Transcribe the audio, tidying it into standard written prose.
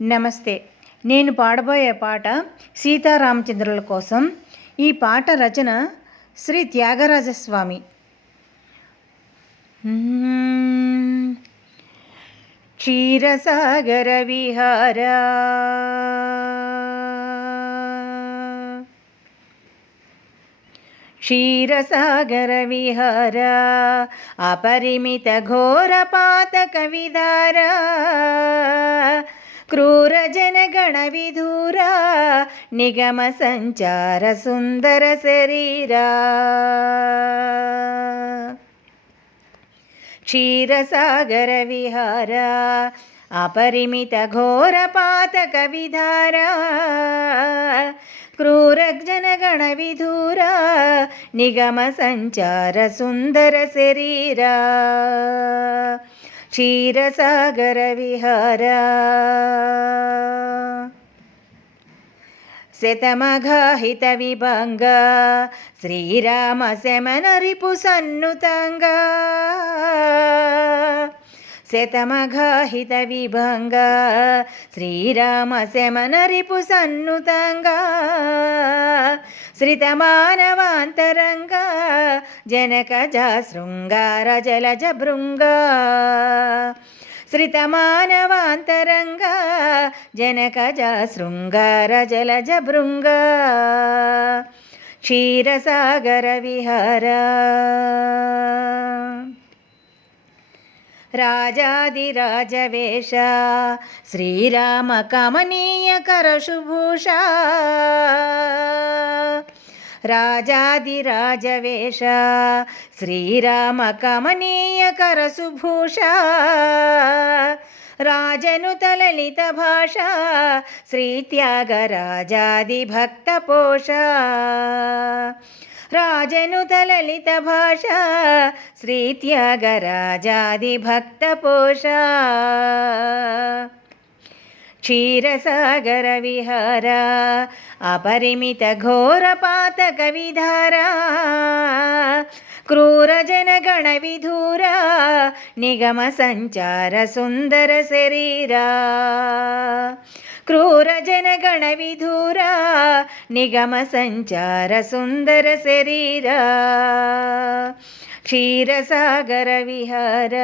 నమస్తే. నేను పాడబోయే పాట సీతారామచంద్రుల కోసం. ఈ పాట రచన శ్రీ త్యాగరాజస్వామి. క్షీరసాగర విహార క్షీరసాగర విహార అపరిమిత ఘోర పాతక విధార క్రూర జనగణ విధూరా నిగమ సంచార సుందర శరీరా క్షీరసాగర విహార అపరిమిత ఘోర పాతక విధార క్రూర జనగణ విధూరా నిగమ సంచార సుందర శరీరా క్షీరసాగర విహార శతమఘాహిత విభంగ శ్రీరామ శమన రిపు సన్నుతంగ శతమఘాహిత విభంగ శ్రీరామ శమన రిపు సన్నుతంగ శ్రితమానవాంతరంగ జనకజా శృంగార జలజ భృంగ శ్రితమానవాంతరంగ జనకజా శృంగార జలజ భృంగ క్షీరసాగర విహార రాజాదిరాజవేష శ్రీరామ కమనీయ కరశుభూష రాజాదిరాజవేష శ్రీరామ కమనీయ కరసుభూష రాజనుత లలిత భాష శ్రీ త్యాగరాజాది భక్త పోష రాజనుత లలిత భాష శ్రీ త్యాగరాజాది భక్త పోష క్షీరసాగర విహార అపరిమిత ఘోర పాతక విధార క్రూర జనగణ విధూరా నిగమ సంచార సుందర శరీరా క్రూర జనగణ విధూరా నిగమ సంచార సుందర శరీరా క్షీరసాగర విహార.